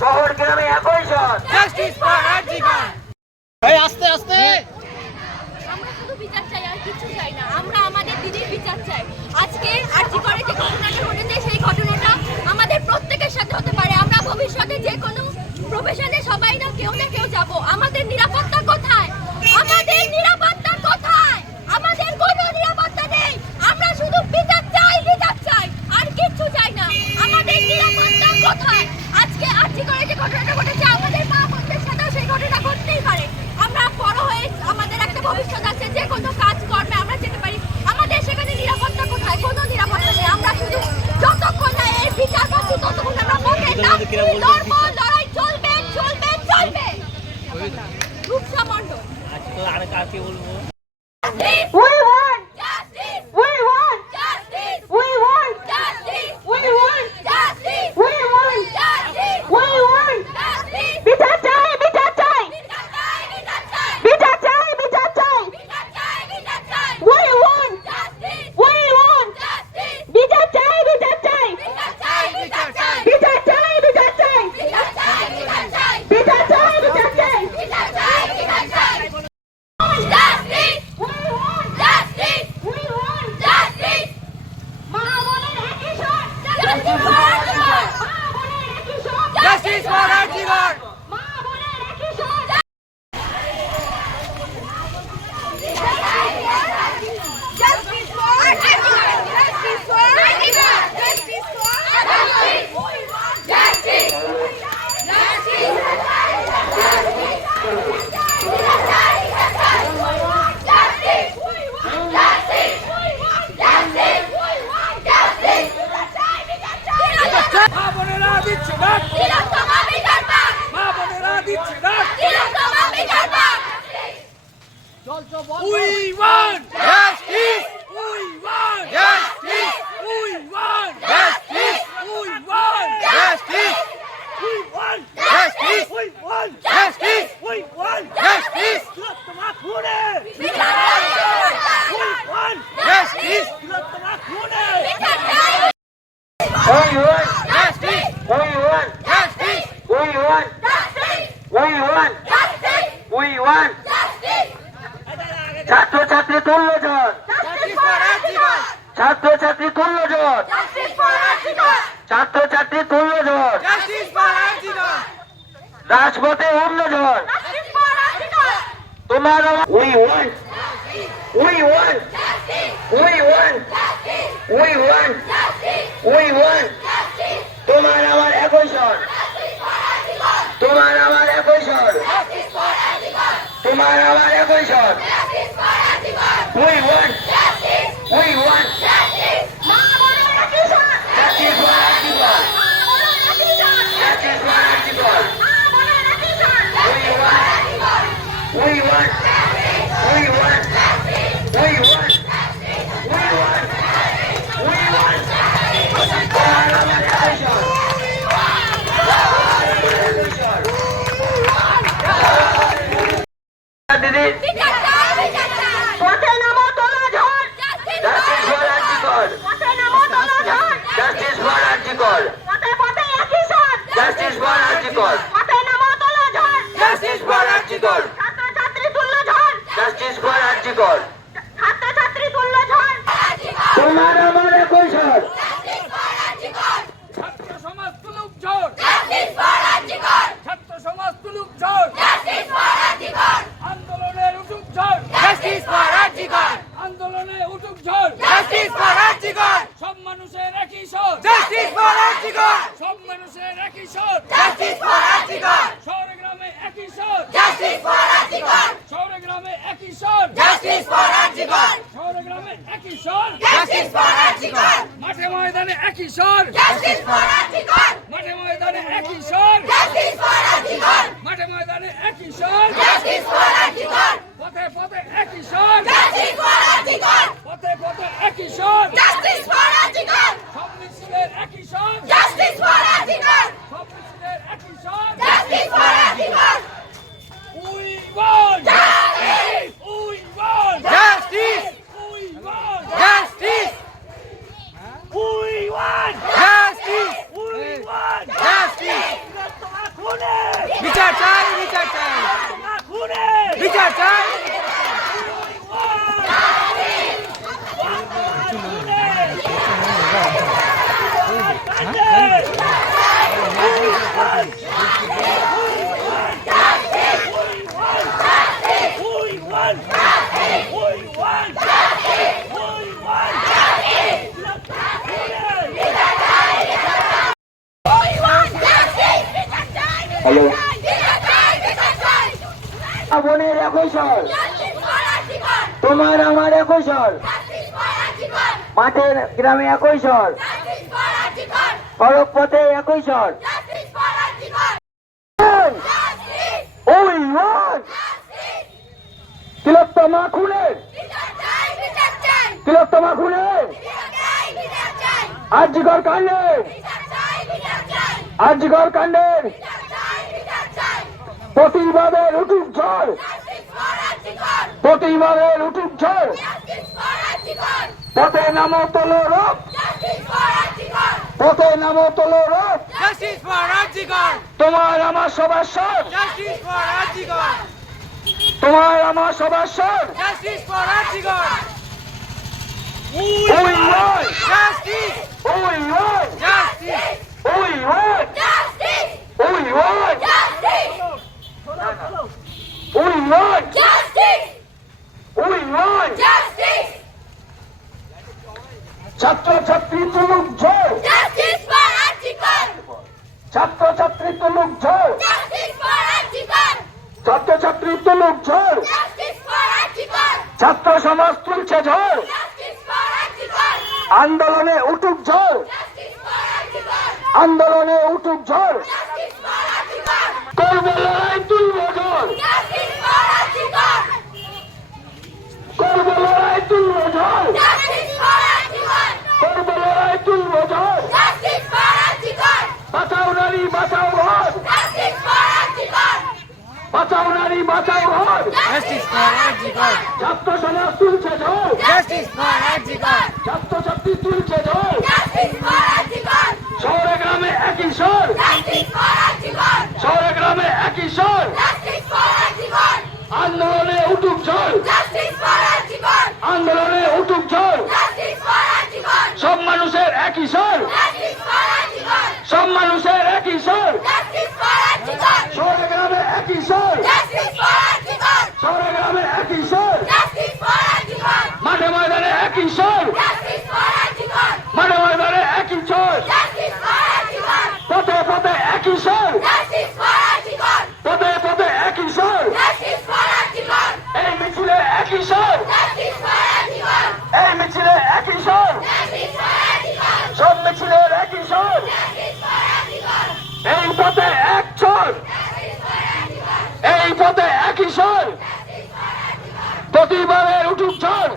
শহর গ্রামে একই স্বর। আস্তে আস্তে আমরা শুধু বিচার চাই আর কিছু চাই না। আমরা আমাদের দিদির বিচার চাই। আজকে আরজি করে যে ঘটনাটা ঘটেছে সেই ঘটনাটা আমাদের প্রত্যেকের সাথে হতে পারে। আমরা ভবিষ্যতে যে কোনো প্রফেশনে সবাই না কেউ যাব। আমাদের নিরাপত্তা কোথায়? আমাদের নিরাপত্তা কোথায়? আমাদের কোনো নিরাপত্তা নেই। আমরা শুধু বিচার চাই আর কিছু চাই না। আমাদের নিরাপত্তা কোথায়? আজকে আরজি করে যে ঘটনাটা ঘটেছে আমাদের মা বোনদের সাথেও সেই ঘটনা ঘটতেই পারে। আমরা বড় হয়ে আমাদের একটা ভবিষ্যৎ আছে, যে কোনো কাজ কর্মে আমরা যেতে পারি। আমাদের সেখানে নিরাপত্তা কোথায়? কোনো নিরাপত্তা নেই। আমরা শুধু যতক্ষণ না এর বিচার পাচ্ছি ততক্ষণ আমরা মুখে লড়বো, লড়াই চলবে চলবে চলবে। রূপসা মণ্ডল। আজকে আর কাকে বলবো? We want justice. We want justice. We want justice. We want justice. We want justice. We want justice. বিচার চাই, বিচার চাই, বিচার চাই, বিচার চাই, বিচার চাই, বিচার চাই, বিচার চাই, বিচার চাই। We want justice. We want justice. বিচার চাই, বিচার চাই, বিচার চাই, বিচার চাই, বিচার চাই, বিচার চাই, বিচার চাই, বিচার চাই, বিচার চাই, বিচার চাই, বিচার চাই, বিচার চাই। Justice! We want justice! We want justice! মাহবুবের একই স্বর! Justice for Arjigar! মাহবুবের একই স্বর! Justice for Arjigar! মাহবুবের একই স্বর! Justice for Arjigar! Justice for Arjigar! Justice for Arjigar! We want justice! Justice! মা বোনেরা দিচ্ছে না, মা বোনেরা দিচ্ছে না। We want justice. We want justice. We want justice. We want justice. We want justice. We want justice. We want justice. তোমা খুনে We want justice. তোমা খুনে We want justice. We want Justice. We want We want We want ছাত্রছাত্রী তুল্য জন, Justice for Arjigar. ছাত্রছাত্রী তুল্য জন, ছাত্রছাত্রী তুল্য জন, Justice for Arjigar. রাজপথে উন্নয়ন তোমার We want We want We want We want We want তোমার আমার একই স্বর, তোমার আমার একই স্বর, তোমার আমার একই স্বর। We want We want Justice for Arjigar. Justice for Arjigar. We want We want We want We want We want তোমার আমার একই স্বর, দিদি পথে নামো তোলা ঝড়, Justice for Arjigar. Justice for Arjigar. Justice for Arjigar. Justice for Arjigar. Justice for Arjigar. তোমার আমার একই স্বর, ছাত্র সমাজ তুলুক ঝড়, ছাত্র সমাজ তুলুক ঝড়, আন্দোলনের উঠুক ঝড়, আন্দোলনে উঠুক ঝড়, সব মানুষের একই স্বর, সব মানুষের একই স্বর, শহরে গ্রামে একই স্বর, শহরে গ্রামে একই স্বর, শহরে গ্রামে একই স্বর, মাঠে বিচার চাই, বিচার চাই, বিচার চাই। হ্যালো বোনের একই স্বর, তোমার আমার একই স্বর, মাঠের গ্রামে একই স্বর, সড়ক পথে একই স্বর। ওই তিলোত্তমা খুনের, তিলোত্তমা খুনের, আরজিকর কাণ্ডের, আরজিকর কাণ্ডের প্রতিবাদের উঠুক ঝড়, প্রতিবাদের উঠুক ঝড়, পথে নামো তোলো রব, পথে নামো তোলো রব। জাস্টিস ফর আরজিকর, তোমার আমার সবার স্বর, জাস্টিস ফর আরজিকর, তোমার আমার সবার স্বর। Justice for RG Kar. We want justice, we want justice, we want we want we want we want ছাত্র ছাত্রী তুলুক ঝড়, ছাত্র ছাত্রী তুলুক ঝড়, ছাত্র ছাত্রী তুলুক ঝড়, ছাত্র সমাজ তুলছে ঝড়, আন্দোলনে উঠুক ঝড়, আন্দোলনে উঠুক ঝড়, করবো লড়াই তুলবো ঝড়, করবো লড়াই তুলবো ঝড়, করবো লড়াই তুলবো ঝড়। বাঁচাও নারী বাঁচাও ঘর, বাঁচাও নারী বাঁচাও ঘর, জাস্টিস ফর আরজিকর, ছাত্র সমাজ তুলছে ঝড়, জাস্টিস ফর আরজিকর, ছাত্র ছাত্রী তুলছে ঝড়, শহরে গ্রামে একই স্বর, শহরে গ্রামে একই স্বর, আন্দোলনে উঠুক ঝড়, আন্দোলনে উঠুক ঝড়, সব মানুষের একই স্বর, সব মানুষের একই স্বর, শহরে গ্রামে একই স্বর, শহরে গ্রামে একই স্বর, মাঠে ময়দানে একই স্বর, মাঠে ময়দানে একই স্বর, পথে পথে একই স্বর, পথে পথে একই স্বর, এই মিছিলে একই স্বর, এই মিছিলে একই স্বর, সব মিছিলের একই স্বর, এই পথে এক স্বর, এই পথে একই স্বর, প্রতিবাদের উঠুক ঝড়,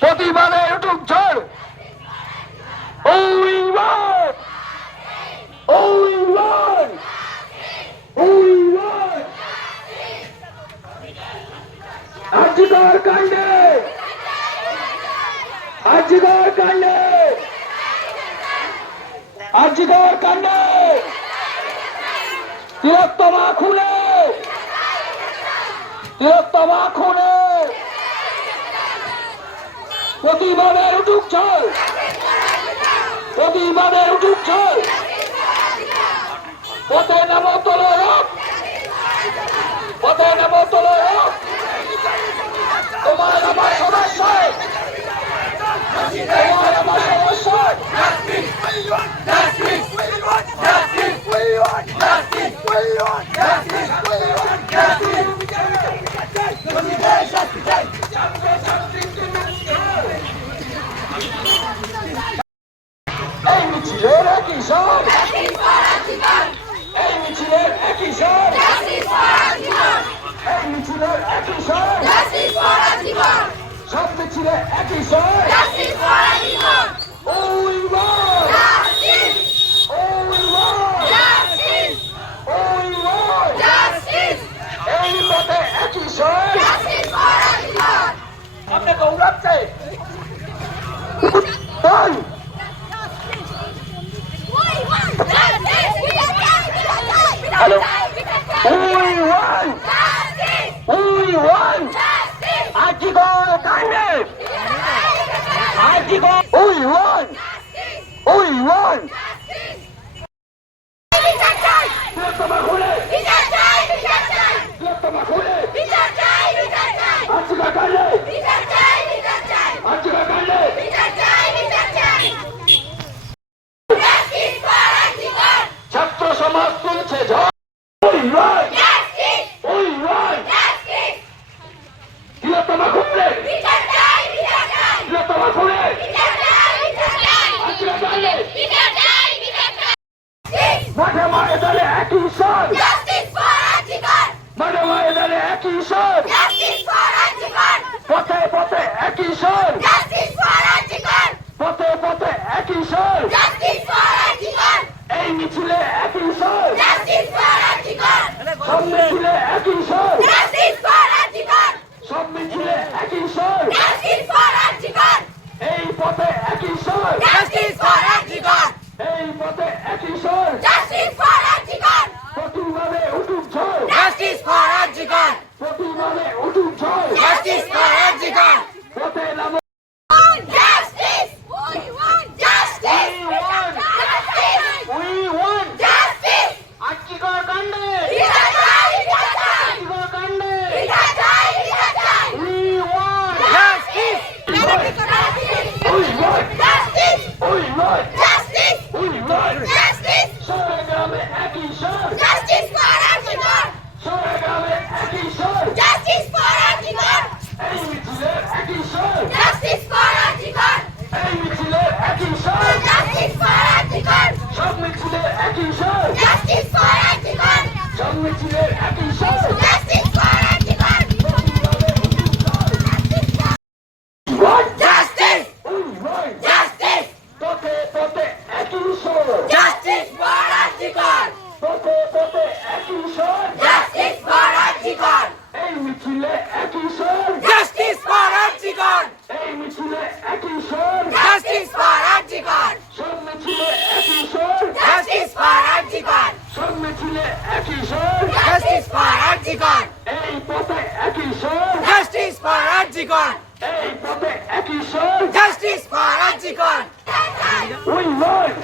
প্রতিবাদের উঠুক ঝড়। We want, we want, we want RG Kar কাণ্ডে, আরজিকর কাণ্ডে, আরজিকর কাণ্ডে, তিলোত্তমা খুনে, তিলোত্তমা খুনে, প্রতিবাদের উঠুক ঝড়, প্রতিবাদের উঠুক ঝড়, পথে নামো তোলো রব, পথে নামো তোলো রব, তোমার আমার সমস্যা, তোমার আমার সমস্যা, এই মিছিলের একই স্বর, এই মিছিলের একই স্বর, এই মিছিলের একই স্বর, সব মিছিলে একই স্বর। We want, we want, we want, এই পথে একই স্বর। আপনাকে অনুরোধ চাই, বল We want justice! Hello we want আজিগর কাণ্ডে আজিগর উই ওয়ান তোমার খুলে তোমার খুলে আজিগর কাণ্ডে আজিগর কাণ্ডে ছাত্র সমাজ তুলছে ঝড় তোমার খুলে তোমার খুলে মাঠে ময়দানে একই স্বর মাঠে ময়দানে একই স্বর পথে পথে একই স্বর পথে পথে একই স্বর এই মিছিলে একই স্বর সব মিছিলে একই স্বর সব মিছিলে একই স্বর এই পথে একই স্বর এই পথে একই স্বর প্রতিবাদে উঠুক ঝড় প্রতিবাদে উঠুক ঝড় পথে নামো We want আজিগর কাণ্ডে আজিগর কাণ্ডে We want We want শহরে গ্রামে একই স্বর শহরে গ্রামে একই স্বর এই মিছিলের একই স্বর এই মিছিলের একই স্বর সব মিছিলের একই স্বর সব মিছিলের একই স্বর What? We want পথে পথে একই স্বর পথে পথে একই স্বর এই মিছিলে একই স্বর এই মিছিলে একই স্বর সব মিছিলে একই স্বর সব মিছিলে একই স্বর এই পথে একই স্বর এই পথে একই স্বর We want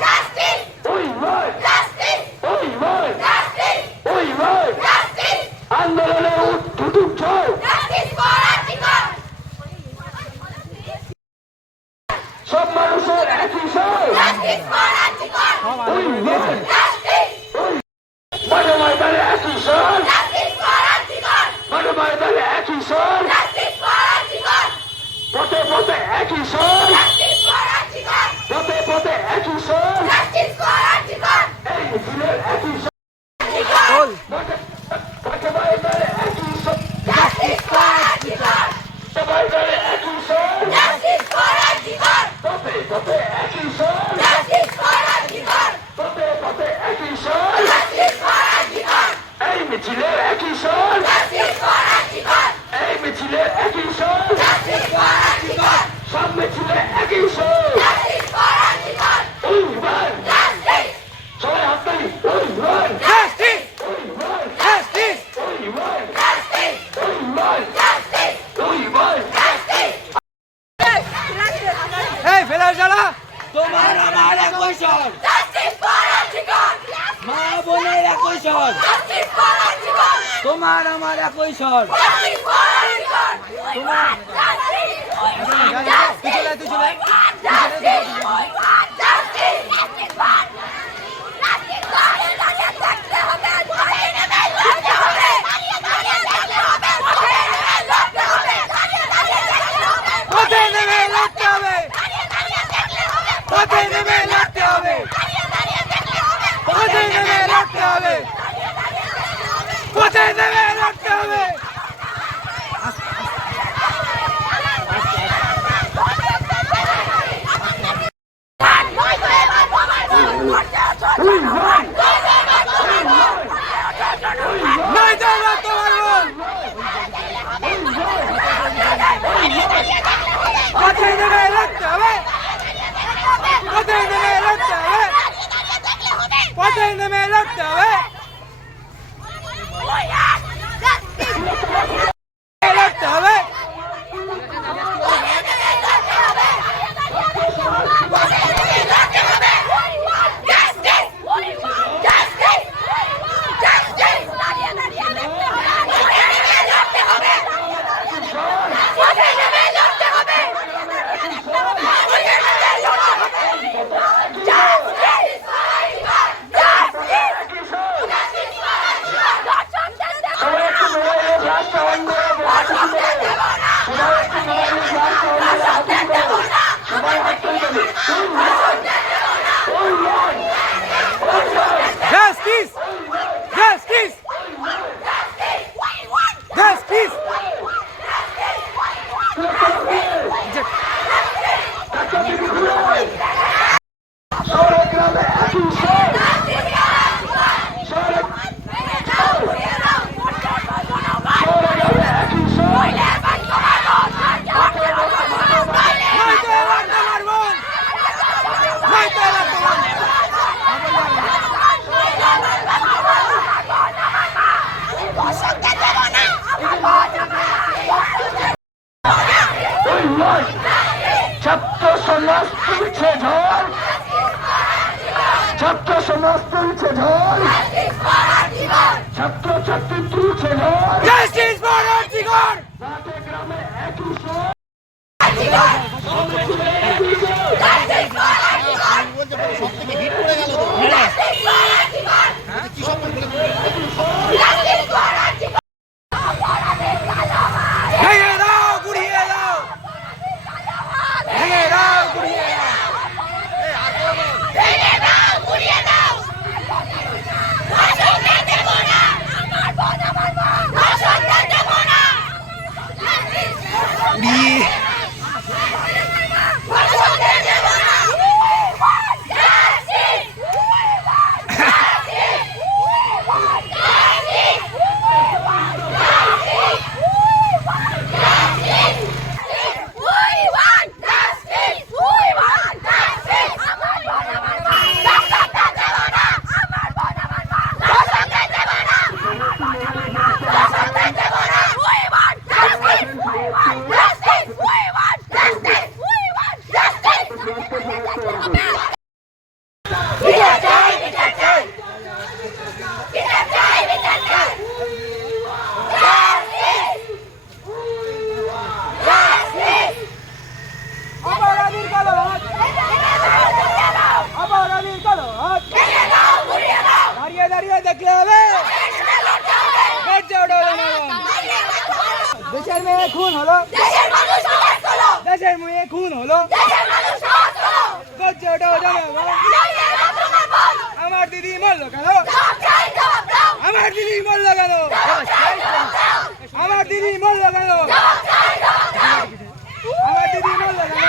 We want আন্দোলনে উঠুক ঝড় সব মানুষের একই স্বর We want মাঠে ময়দানে একই স্বর মাঠে ময়দানে একই স্বর পথে পথে একই স্বর পথে পথে একই স্বর এই মিছিলের একই স্বর মাঠে ময়দানে একই স্বর ময়দানে একই স্বর পথে পথে একই স্বর পথে পথে একই স্বর এই মিছিলের একই স্বর এই মিছিলের একই স্বর সব মিছিলে একই স্বর সবাই হাততালি তোমার আমার একই স্বর মা বোনের একই স্বর তোমার আমার একই স্বর ছাত্র ছাত্রী তুলছে ঝড় জাস্টিস ফর আরজিকর যাতে গ্রামে একই স্বর ভেঙে দাও গুড়িয়ে দাও ভেঙে দাও গুড়িয়ে দাও অপরাধীর কালো হাত অপরাধীর কালো হাত দাঁড়িয়ে দাঁড়িয়ে দেখলে হবে গর্জে ওঠো জনগণ দেশের মেয়ে খুন হলো দেশের মেয়ে খুন হলো গর্জে ওঠো জনগণ আমার দিদি মরলো কেন আমার দিদি মরলো কেন আমার দিদি মরলো কেন আমার দিদি মরলো কেন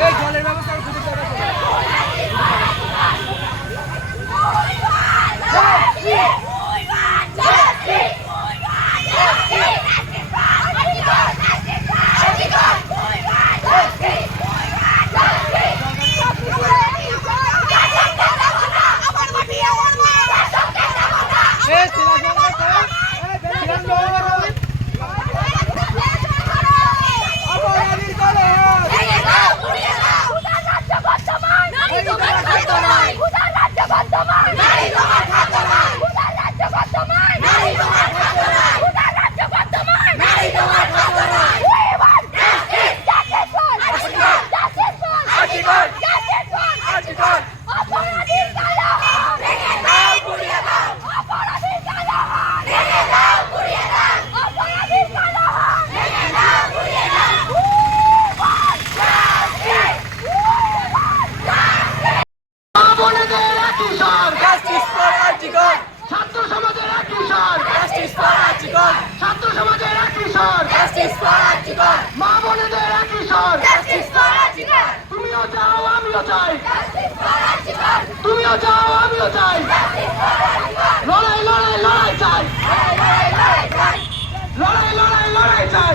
এই জলের ব্যবস্থা খুবই ছাত্র সমাজের এক কিশোর ছাত্র সমাজের এক কিশোর মা বোনেদের এক কিশোর তুমিও চাও আমিও চাই তুমিও চাও আমিও চাই লড়াই লড়াই লড়াই চাই লড়াই লড়াই লড়াই চাই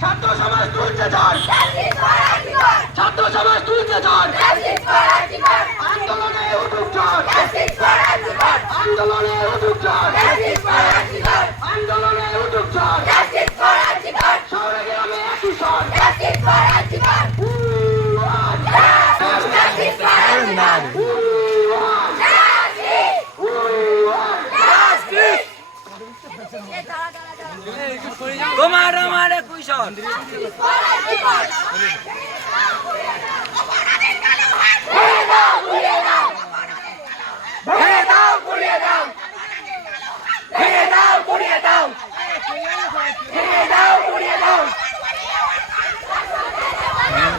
ছাত্র সমাজ তুলছে ঝড় ছাত্র সমাজ তুলছে ঝড় আন্দোলনে উঠুক ঝড় আন্দোলনে উঠুক ঝড় আন্দোলনে উঠুক ঝড় শহরে গ্রামে একই স্বর তোমার আমার কুইশন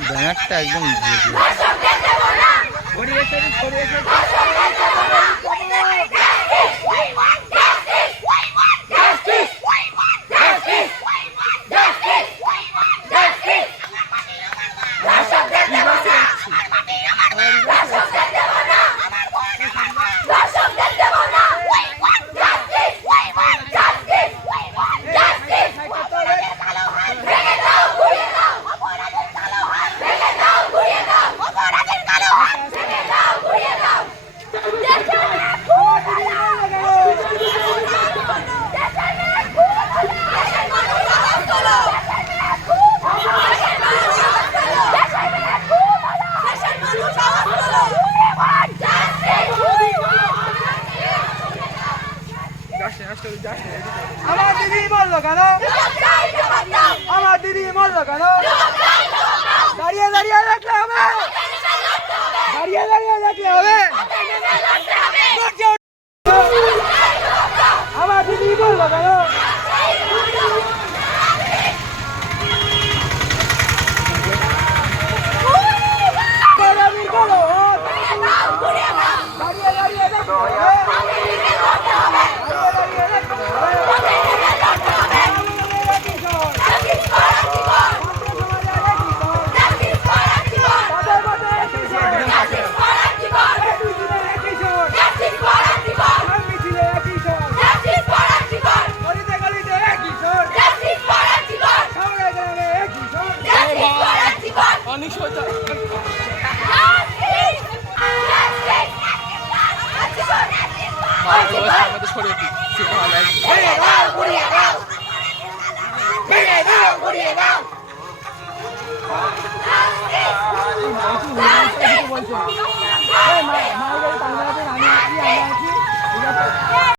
ব্যানারটা একদম দেখলে হবে গর্জে ওঠো। আমার দিদি বলবো কেন দাঁড়িয়ে দাঁড়িয়ে দেখতে হবে। অনেক সোজা আমাদের ছড়িয়ে দিই সেটা ভালো বলছো